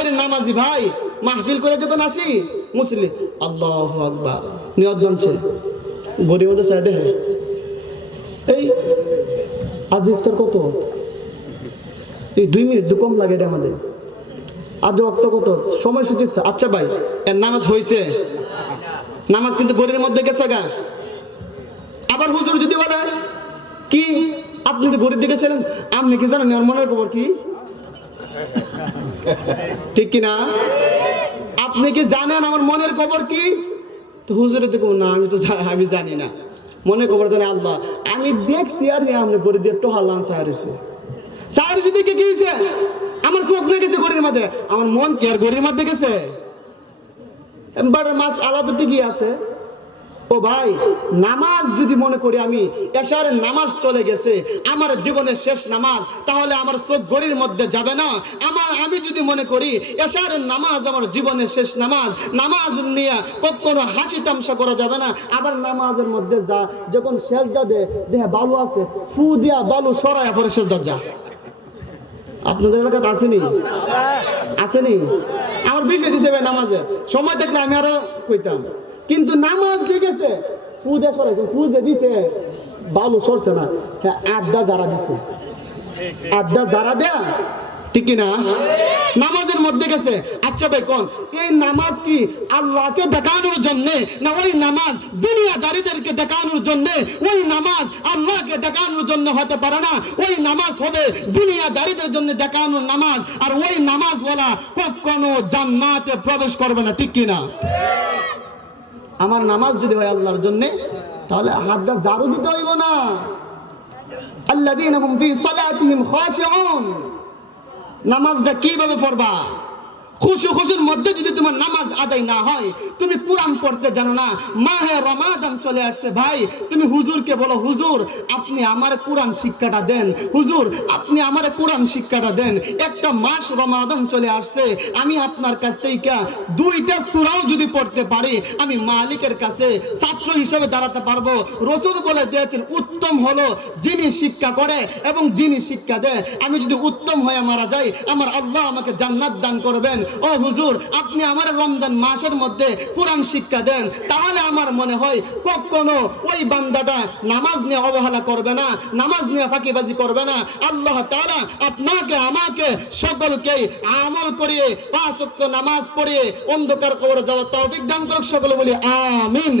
বাইরে নামাজি ভাই, মাহফিল করে যখন আসি মুসলিম আল্লাহ আকবার নিয়ত গরিব সাইডে এই, আজ ইফতার কত এই দুই মিনিট দু কম লাগে আমাদের। আজ অক্ত কত সময় আচ্ছা ভাই, এর নামাজ হয়েছে নামাজ কিন্তু গরিবের মধ্যে গেছে গা। আবার হুজুর যদি বলে, কি, আপনি তো গরিব দেখেছিলেন? আপনি কি জানেন মনের খবর কি? ঠিক কি না আপনি কি জানেন আমার মনের খবর কি? তো হুজুরে তো না, আমি তো আমি জানি না। মনে খবর জানে আল্লাহ। আমি দেখছি আর আপনি গরিব দিয়ে টোহালাম সাহারিছে সাহারিছে দেখে কি হয়েছে আমার চোখ না গেছে গরির মধ্যে। আমার মন কি আর গরির মধ্যে গেছে? এবার মাছ আলাদা ঠিকই আছে। ও ভাই, নামাজ যদি মনে করি আমি, এশার নামাজ চলে গেছে, আমার জীবনের শেষ নামাজ, তাহলে আমার চোখ গড়ির মধ্যে যাবে না। আমার, আমি যদি মনে করি, এশার নামাজ আমার জীবনের শেষ নামাজ নামাজ নিয়ে কখনো হাসি তামসা করা যাবে না। আবার নামাজের মধ্যে যা, যখন শেষদা দে দেহে বালু আছে, ফু দিয়া বালু সরাইয়া পরে শেষদা যা। আপনাদের এলাকাতে আসেনি? আসেনি? আমার বিষয় ভাই নামাজে। সময় দেখলে আমি আরও কইতাম। কিন্তু নামাজ আছে ফুদে সরাইছে, ফুদে দিছে, বালু সরছে না। হ্যাঁ আড্ডা যারা দিছে। আড্ডা যারা দেয়া, ঠিক না নামাজের মধ্যে গেছে। আচ্ছা ভাই, কোন? এই নামাজ কি আল্লাহকে দেখানোর জন্য না ওই নামাজ দুনিয়াদারিদেরকে দেখানোর জন্য? ওই নামাজ আল্লাহকে দেখানোর জন্য হতে পারে না। ওই নামাজ হবে দুনিয়াদারিদের জন্য দেখানোর নামাজ। আর ওই নামাজ বলা কখনো জান্নাতে প্রবেশ করবে না, ঠিক কি না আমার নামাজ যদি হয় আল্লাহর জন্য, তাহলে হাতটা জারু দিতে হইব না। আল্লাহ নামাজটা কীভাবে পড়বা? খুশু খুশুর মধ্যে যদি তোমার নামাজ আদায় না হয়, তুমি কোরআন পড়তে জানো না। মাহে রমাদান চলে আসছে ভাই। তুমি হুজুরকে বলো, হুজুর, আপনি আমার কোরআন শিক্ষাটা দেন। হুজুর, আপনি আমার কোরআন শিক্ষাটা দেন। একটা মাস রমাদান চলে আসছে। আমি আপনার কাছ থেকে দুইটা সুরাও যদি পড়তে পারি, আমি মালিকের কাছে ছাত্র হিসেবে দাঁড়াতে পারব। রসুল বলে দিয়েছেন, উত্তম হলো যিনি শিক্ষা করে এবং যিনি শিক্ষা দেয়। আমি যদি উত্তম হয়ে মারা যাই, আমার আল্লাহ আমাকে জান্নাত দান করবেন। ও হুজুর, আপনি আমার রমজান মাসের মধ্যে কোরআন শিক্ষা দেন, তাহলে আমার মনে হয় কখনো ওই বান্দাটা নামাজ নিয়ে অবহেলা করবে না, নামাজ নিয়ে ফাঁকিবাজি করবে না। আল্লাহ তারা আপনাকে, আমাকে সকলকে আমল করিয়ে পাঁচ নামাজ পড়িয়ে অন্ধকার কবরে যাওয়ার তৌফিক দান করুক সকলে বলি, আমিন।